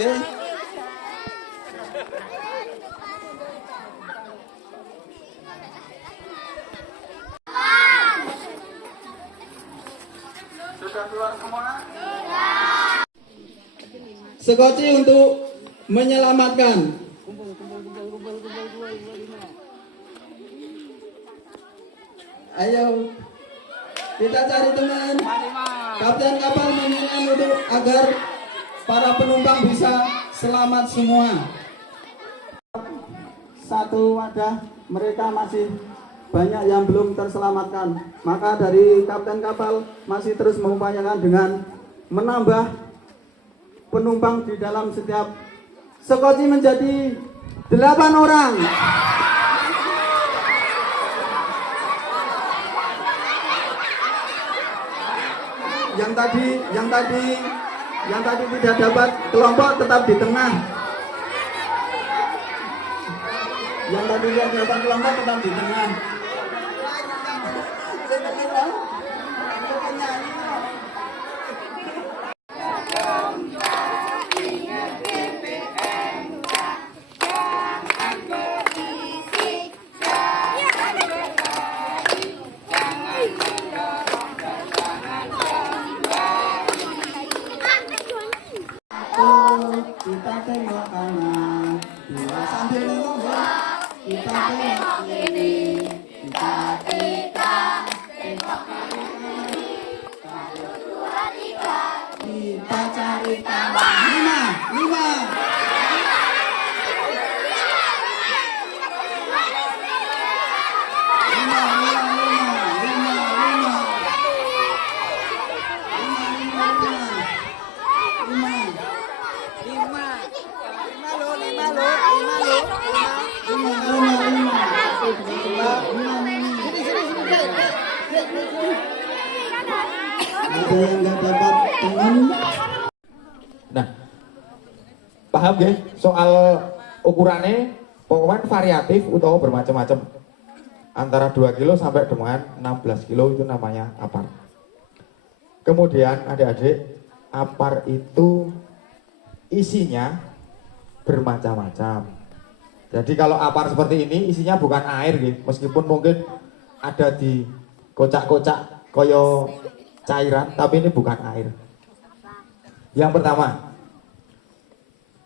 Oke. Sudah keluar semua? Sekoci untuk menyelamatkan. Ayo, kita cari teman. Kapten kapal menginginkan untuk agar para penumpang bisa selamat semua. Satu wadah, mereka masih banyak yang belum terselamatkan. Maka dari kapten kapal masih terus mengupayakan dengan menambah penumpang di dalam setiap sekoci menjadi 8 orang. Yang tadi tidak dapat kelompok tetap di tengah. Yang tadi tidak dapat kelompok tetap di tengah. Kita tengok kanan, dua sambil nengok, kita tengok kiri, kita tengok kiri, kalau 2, 3, kita cari kanan. 5. Ada yang nggak dapat teman. Nah, paham gak? Soal ukurannya pokoknya variatif atau bermacam-macam. Antara 2 kilo sampai dengan 16 kilo itu namanya apar. Kemudian adik-adik, apar itu isinya bermacam-macam. Jadi kalau apar seperti ini isinya bukan air gitu. Meskipun mungkin ada di kocak-kocak koyo cairan, tapi ini bukan air. Yang pertama,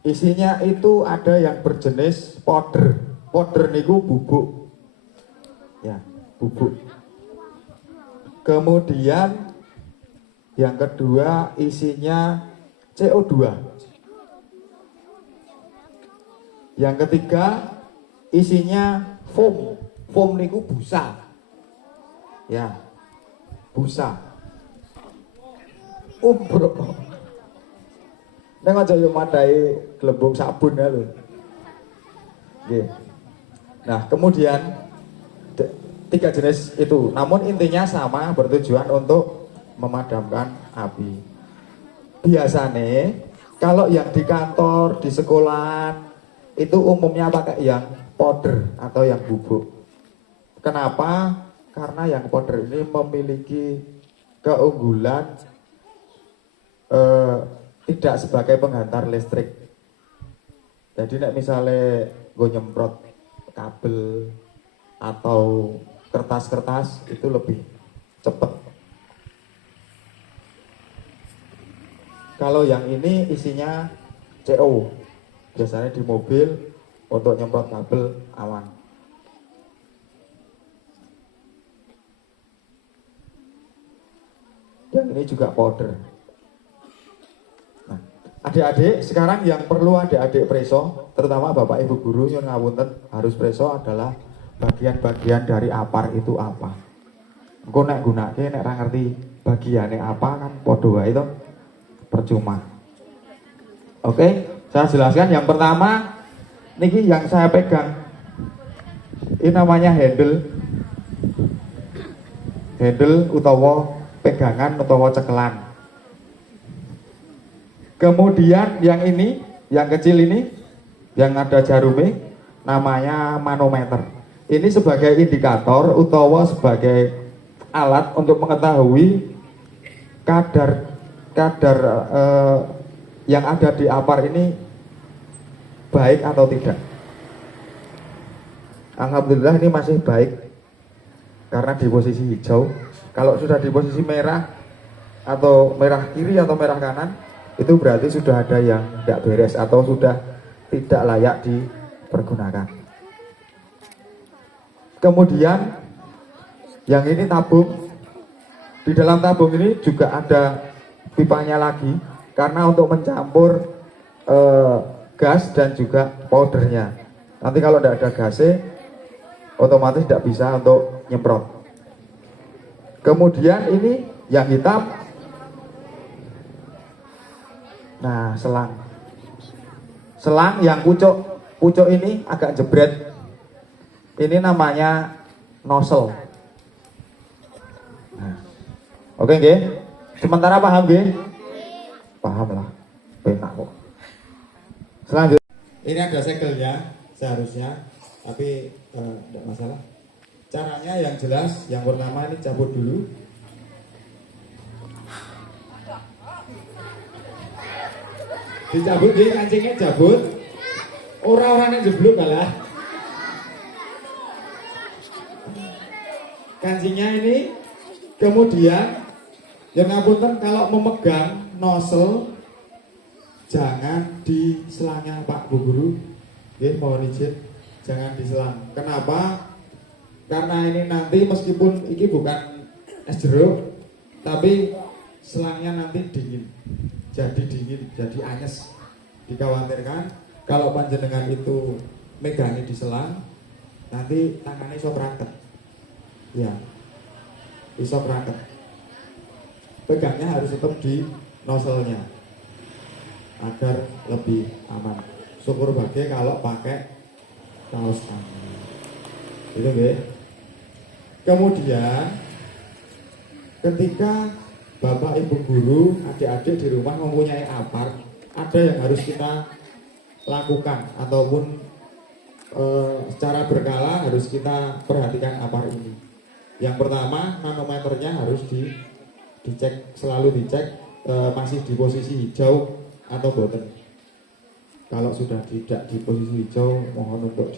isinya itu ada yang berjenis powder. Powder niku bubuk. Ya, bubuk. Kemudian yang kedua isinya CO2. Yang ketiga isinya foam. Foam niku busa. Ya, busa. Bro. Neng aja yo madai gelembung sabun ya lho. Nggih. Nah, kemudian 3 jenis itu, namun intinya sama, bertujuan untuk memadamkan api. Biasanya kalau yang di kantor, di sekolah itu umumnya pakai yang powder atau yang bubuk. Kenapa? Karena yang powder ini memiliki keunggulan tidak sebagai penghantar listrik. Jadi nek misalnya gue nyemprot kabel atau kertas-kertas itu lebih cepat. Kalau yang ini isinya CO, biasanya di mobil untuk nyemprot kabel aman. Yang ini juga powder. Nah, adik-adik sekarang yang perlu adik-adik preso, terutama bapak ibu guru yang ngawunten harus preso adalah bagian-bagian dari apar itu apa. Engko nek gunake nek ora ngerti bagiannya apa kan padha wae to, percuma. Oke, saya jelaskan. Yang pertama niki yang saya pegang ini namanya handle utawa pegangan utawa cekelan. Kemudian yang ini, yang kecil ini, yang ada jarumnya, namanya manometer. Ini sebagai indikator utawa sebagai alat untuk mengetahui kadar yang ada di apar ini baik atau tidak. Alhamdulillah ini masih baik karena di posisi hijau. Kalau sudah di posisi merah atau merah kiri atau merah kanan, itu berarti sudah ada yang tidak beres atau sudah tidak layak dipergunakan. Kemudian yang ini tabung. Di dalam tabung ini juga ada pipanya lagi karena untuk mencampur gas dan juga powdernya. Nanti kalau tidak ada gasnya, otomatis tidak bisa untuk nyemprot. Kemudian ini yang hitam, nah selang yang pucuk ini agak jebret, ini namanya nozzle. Nah, oke nggih? Sementara paham nggih? Paham lah, enak kok. Selanjutnya, ini ada segelnya seharusnya, tapi tidak masalah. Caranya yang jelas, yang pertama ini cabut dulu. Dicabut, dia kancingnya cabut. Orang-orang yang jeblok kalah. Kancingnya ini, kemudian yang ngapunten kalau memegang nozzle jangan di selangnya Pak Bu Guru. Oke, mohon izin, jangan diselang. Kenapa? Karena ini nanti meskipun ini bukan es jeruk, tapi selangnya nanti dingin, jadi anyes. Dikhawatirkan kalau panjenengan itu megangnya di selang, nanti tangannya iso berantem. Ya, iso berantem. Pegangnya harus tetap di nozzle-nya agar lebih aman. Syukur bagai kalau pakai kaos kaki. Itu nggih. Kemudian ketika Bapak Ibu guru, adik-adik di rumah mempunyai apar, ada yang harus kita lakukan ataupun secara berkala harus kita perhatikan apar ini. Yang pertama, manometernya harus dicek, selalu dicek masih di posisi hijau atau boten. Kalau sudah tidak di posisi hijau, mohon untuk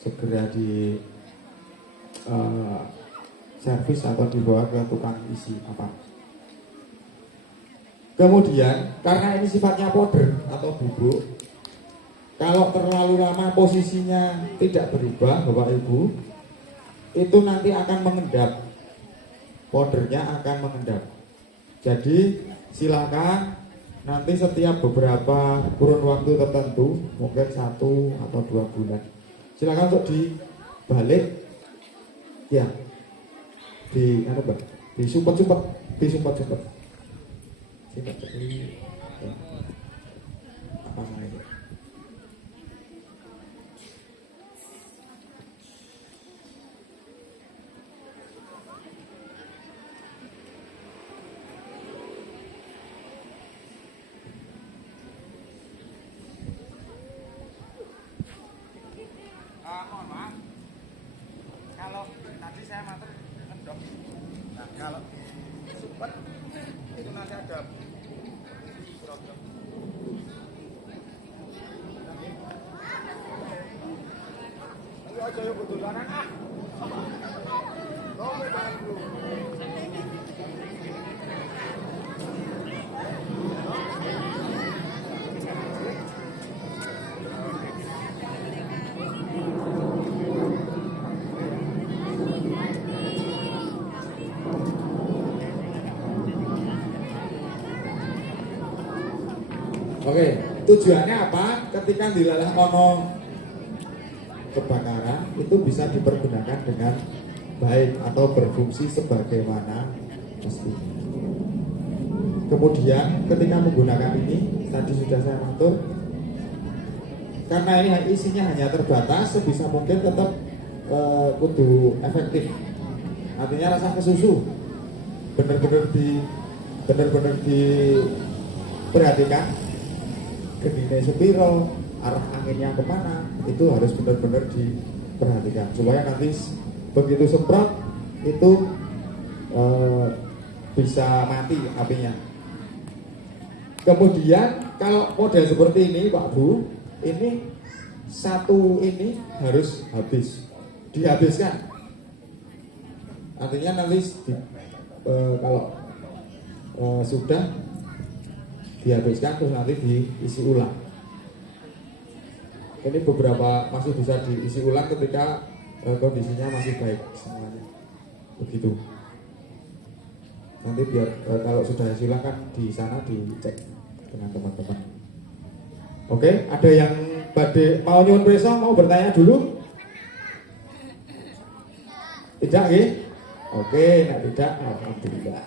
segera di servis atau dibawa ke tukang isi apa. Kemudian karena ini sifatnya powder atau bubuk, kalau terlalu lama posisinya tidak berubah Bapak Ibu, itu nanti akan mengendap, powdernya akan mengendap. Jadi silakan nanti setiap beberapa kurun waktu tertentu, mungkin 1 atau 2 bulan, silakan untuk dibalik, ya, disumpet-sumpet. Ya. Apa namanya? Mohon maaf, kalau tadi saya matur ngedok. Nah, kalau super itu nanti ada problem. Ayo aja yuk betulanan ah. Oke, tujuannya apa? Ketika dilalah ono kebakaran itu bisa dipergunakan dengan baik atau berfungsi sebagaimana mestinya. Kemudian ketika menggunakan ini, tadi sudah saya atur, karena ini isinya hanya terbatas, sebisa mungkin tetap kudu efektif. Artinya rasa kesusu benar-benar diperhatikan, genine sepiro, arah anginnya kemana, itu harus benar-benar diperhatikan supaya nanti begitu semprot itu bisa mati apinya. Kemudian kalau model seperti ini Pak Bu, ini satu ini harus dihabiskan. Artinya nanti kalau sudah dihabiskan terus nanti diisi ulang. Ini beberapa masih bisa diisi ulang ketika kondisinya masih baik semuanya. Begitu. Nanti biar kalau sudah isi ulang kan di sana dicek dengan teman-teman. Oke, ada yang mau nyuwun preso, mau bertanya dulu? Tidak, ya? Oke, tidak tidak, alhamdulillah.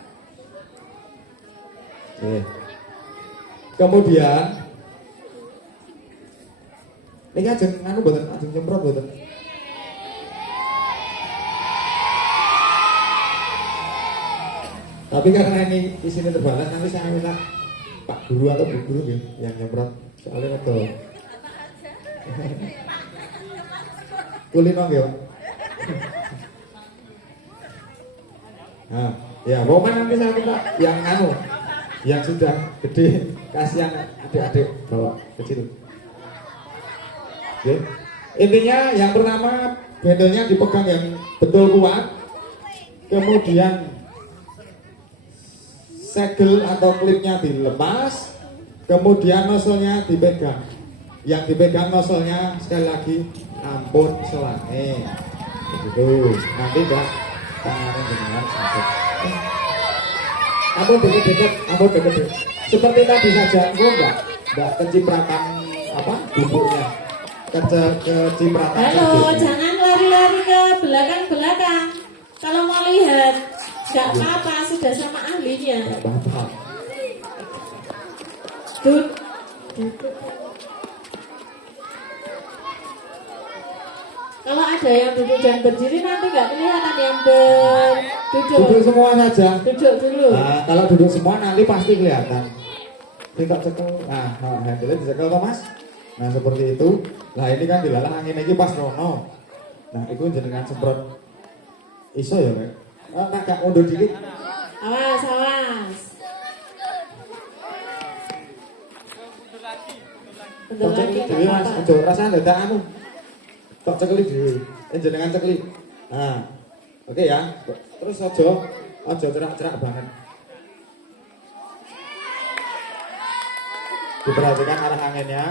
Oke. Kemudian ini ajeng nyemprot boten. Tapi karena ini di sini terbatas, nanti saya minta Pak Guru atau Bu Guru ya, yang nyemprot. Soalnya betul. Kulino ya, Pak. Nah, ya pokoknya nanti saya minta yang sudah gede, kasihan adik-adik bawa kecil. Oke. Intinya yang pertama bendelnya dipegang yang betul kuat, kemudian segel atau klipnya dilepas, kemudian nozzle-nya dipegang. Yang dipegang nozzle-nya sekali lagi ampun selange. Begitu. Nanti enggak tangannya dengan sakit. Ampun deket-deket. Seperti tadi saja, enggak kecipratan bubuknya. Kecipratan. Halo, jangan lari-lari ke belakang-belakang. Kalau mau lihat, nggak apa-apa, sudah sama ahlinya. Enggak apa-apa. Duduk. Kalau ada yang duduk dan berdiri nanti nggak kelihatan yang berduduk. Duduk semua saja. Duduk dulu. Nah, kalau duduk semua nanti pasti kelihatan. Tinggal cekel. Nah, handle dicekel toh, Mas. Nah, seperti itu. Nah, ini kan dilalah angin iki pas rono. Nah, itu jenengan semprot. Iso ya, Mek? Agak mundur dikit. Awas. Bentar lagi nggak Dewi, Mas, apa-apa. ojo rasane dadak anu. Tok cekeli dhewe. Jenengan cekeli. Nah. Oke ya. Terus ojo cerak-cerak banget. Diperhatikan arah anginnya.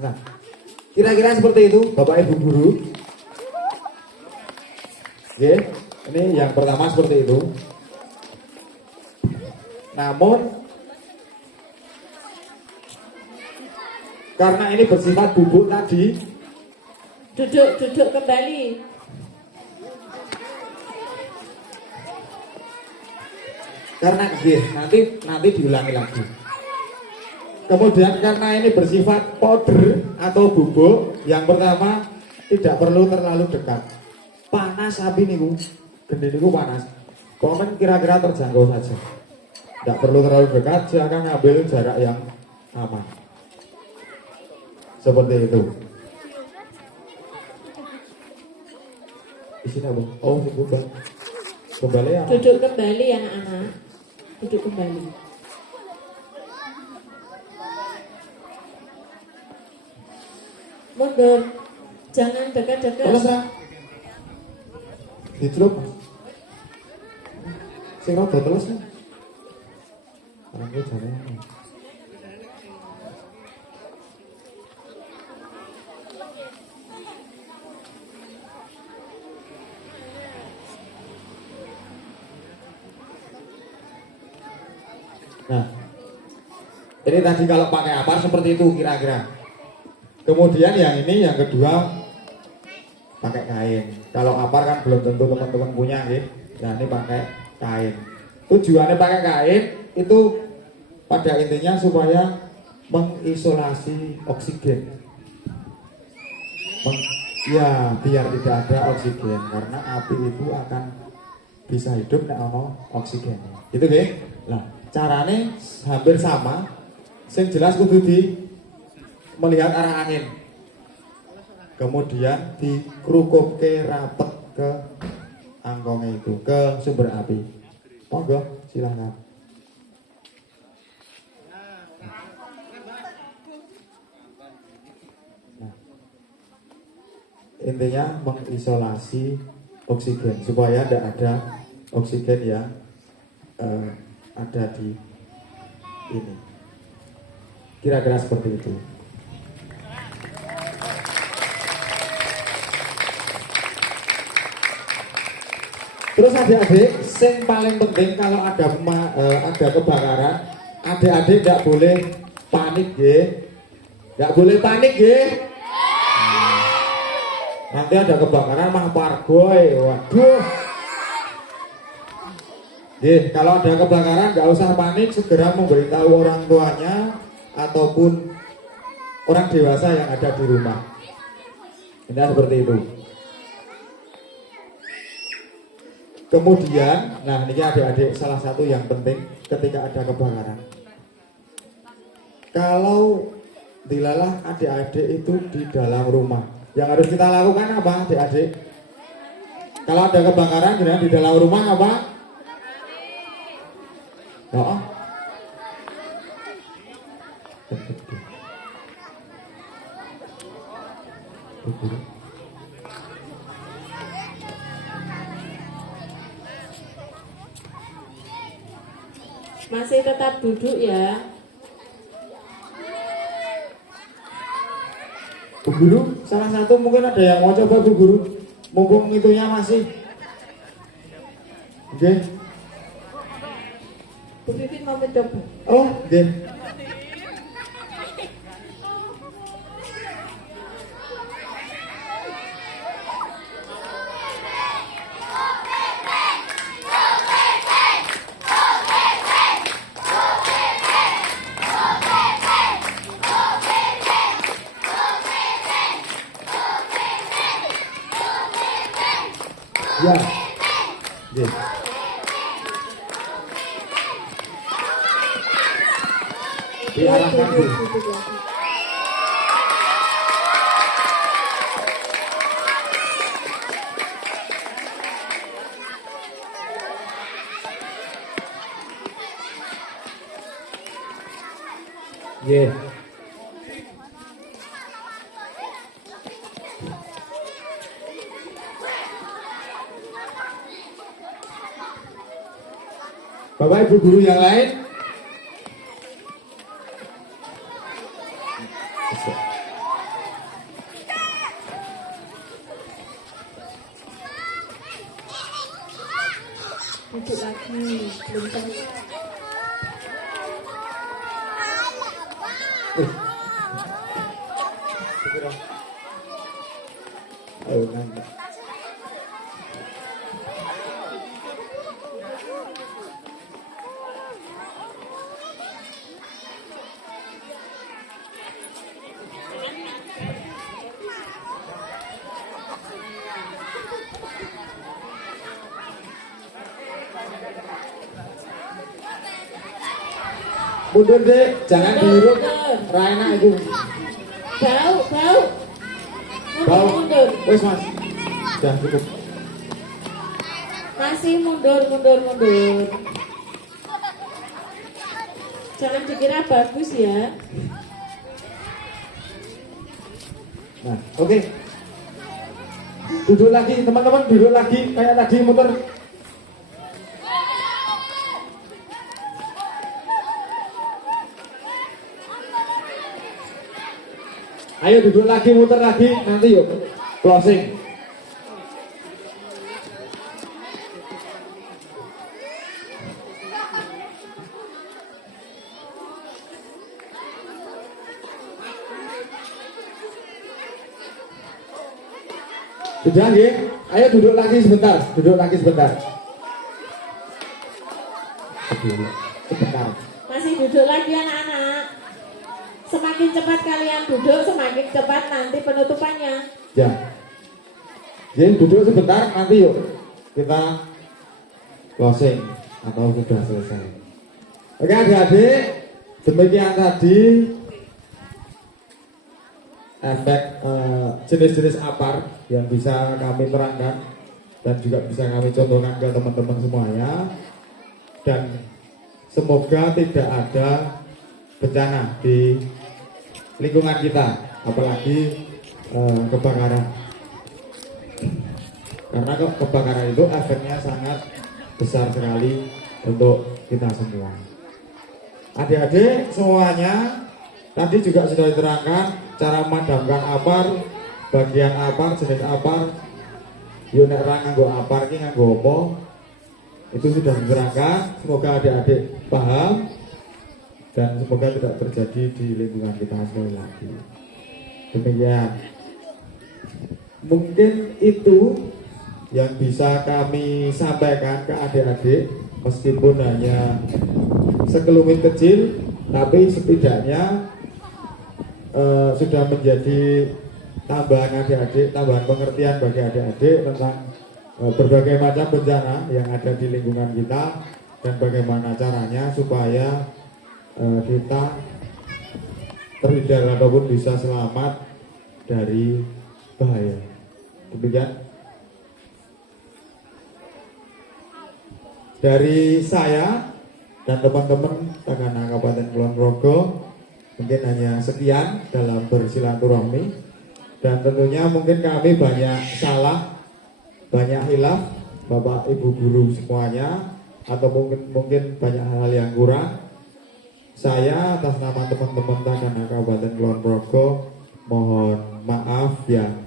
Nah, kira-kira seperti itu, Bapak Ibu Guru. Oke, ini yang pertama seperti itu. Namun, karena ini bersifat bubuk tadi, Duduk kembali. karena nanti diulangi lagi. Kemudian karena ini bersifat powder atau bubuk, yang pertama tidak perlu terlalu dekat. Panas api niku, geni niku panas. Komen kira-kira terjangkau saja. Tidak perlu terlalu dekat, silakan ambil jarak yang aman. Seperti itu. Di sini apa? Oh, kembali ya. Duduk kembali anak-anak. Duduk kembali. Mundur. Jangan dekat-dekat. Terus ya. Ditutup. Sing rada terus ya. Orangnya jalan. Nah, ini tadi kalau pakai apar seperti itu kira-kira. Kemudian yang ini yang kedua pakai kain. Kalau apar kan belum tentu teman-teman punya, gitu. Nah ini pakai kain. Tujuannya pakai kain itu pada intinya supaya mengisolasi oksigen. Ya biar tidak ada oksigen karena api itu akan bisa hidup nek ono oksigen. Gitu deh. Nah carane hampir sama. Sing jelas kudu di melihat arah angin. Kemudian dikrukukke rapet ke angkongnya itu, ke sumber api. Monggo, silahkan. Nah, intinya mengisolasi oksigen supaya tidak ada oksigen yang ada di ini. Kira-kira seperti itu. Terus adik-adik, yang paling penting kalau ada kebakaran, adik-adik tidak boleh panik, tidak boleh panik, Nanti ada kebakaran mah pargoy, waduh. Kalau ada kebakaran nggak usah panik, segera memberitahu orang tuanya ataupun orang dewasa yang ada di rumah. Ini seperti itu. Kemudian, nah ini adik-adik salah satu yang penting ketika ada kebakaran. Kalau dilalah adik-adik itu di dalam rumah, yang harus kita lakukan apa adik-adik? Kalau ada kebakaran di dalam rumah apa? Oh. Masih tetap duduk ya. Bu Guru, salah satu mungkin ada yang mau coba Bu Guru, mumpung itunya masih. Oke. Bu Pipin mau mencoba. Oh, oke. Ya. Oke. Diarahkan Bu. Yeah. Bapak Ibu guru yang lain, Duduk lagi, belum selesai. oh nanti. Mundur deh, jangan dihirup. Raina itu. Bau, bau. Bau. Mundur, mundur. Wes mas, sudah cukup. Masih mundur, mundur, mundur. Jangan dikira bagus ya. Nah, oke. Duduk lagi, teman-teman duduk lagi kayak tadi muter. Ayo duduk lagi, muter lagi, nanti yuk closing. Sudah nggih? Ayo duduk lagi sebentar, duduk lagi sebentar. Sebentar. Masih duduk lagi anak-anak. Semakin cepat kalian duduk, semakin cepat nanti penutupannya. Ya. Jadi duduk sebentar, nanti yuk kita closing atau sudah selesai. Oke adik-adik, demikian tadi efek jenis-jenis apar yang bisa kami terangkan dan juga bisa kami contohkan ke teman-teman semuanya, dan semoga tidak ada bencana di lingkungan kita, apalagi kebakaran, karena kebakaran itu efeknya sangat besar sekali untuk kita semua. Adik-adik semuanya tadi juga sudah diterangkan cara memadamkan apar, bagian apar, jenis apar, yo nek ra nganggo apar ki nganggo apa, itu sudah diterangkan. Semoga adik-adik paham dan semoga tidak terjadi di lingkungan kita sekali lagi. Demikian, mungkin itu yang bisa kami sampaikan ke adik-adik, meskipun hanya sekelumit kecil, tapi setidaknya sudah menjadi tambahan adik-adik, tambahan pengertian bagi adik-adik tentang berbagai macam bencana yang ada di lingkungan kita dan bagaimana caranya supaya kita terhindar ataupun bisa selamat dari bahaya. Demikian dari saya dan teman-teman Tagana Kabupaten Kulon Progo. Mungkin hanya sekian dalam bersilaturahmi, dan tentunya mungkin kami banyak salah, banyak hilaf Bapak Ibu guru semuanya, atau mungkin banyak hal yang kurang. Saya atas nama teman-teman Tagana Kabupaten Kulon Progo mohon maaf yang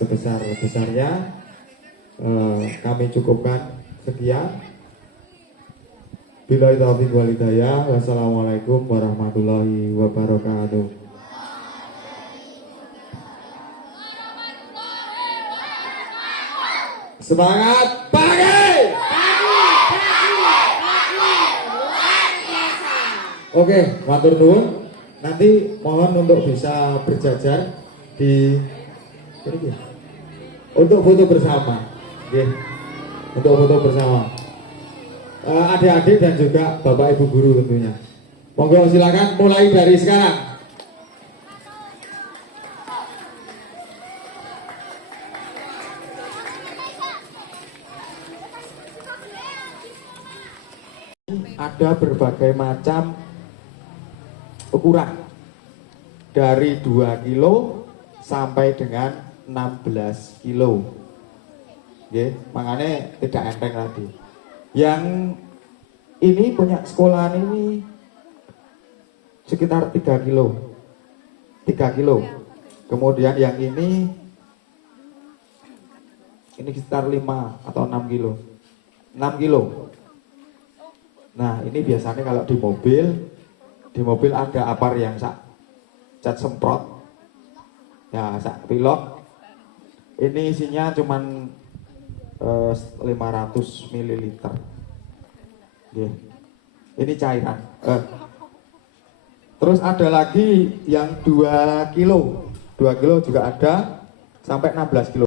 sebesar-besarnya. Kami cukupkan sekian. Billahi taufiq wal hidayah. Wassalamualaikum warahmatullahi wabarakatuh. Semangat pagi. Oke, matur nuwun. Nanti mohon untuk bisa berjajar di ini untuk foto bersama. Oke. Untuk foto bersama. Adik-adik dan juga Bapak Ibu guru tentunya. Monggo silakan mulai dari sekarang. Ada berbagai macam ukuran dari 2 kilo sampai dengan 16 kilo. Oke, makanya tidak enteng tadi. Yang ini punya sekolahan ini sekitar 3 kilo. 3 kilo. Kemudian yang ini sekitar 5 atau 6 kilo. 6 kilo. Nah, ini biasanya kalau di mobil ada apar yang cat semprot. Ya, sak pilok. Ini isinya cuman 500 ml. Yeah. Ini cairan. Terus ada lagi yang 2 kilo. 2 kilo juga ada sampai 16 kilo.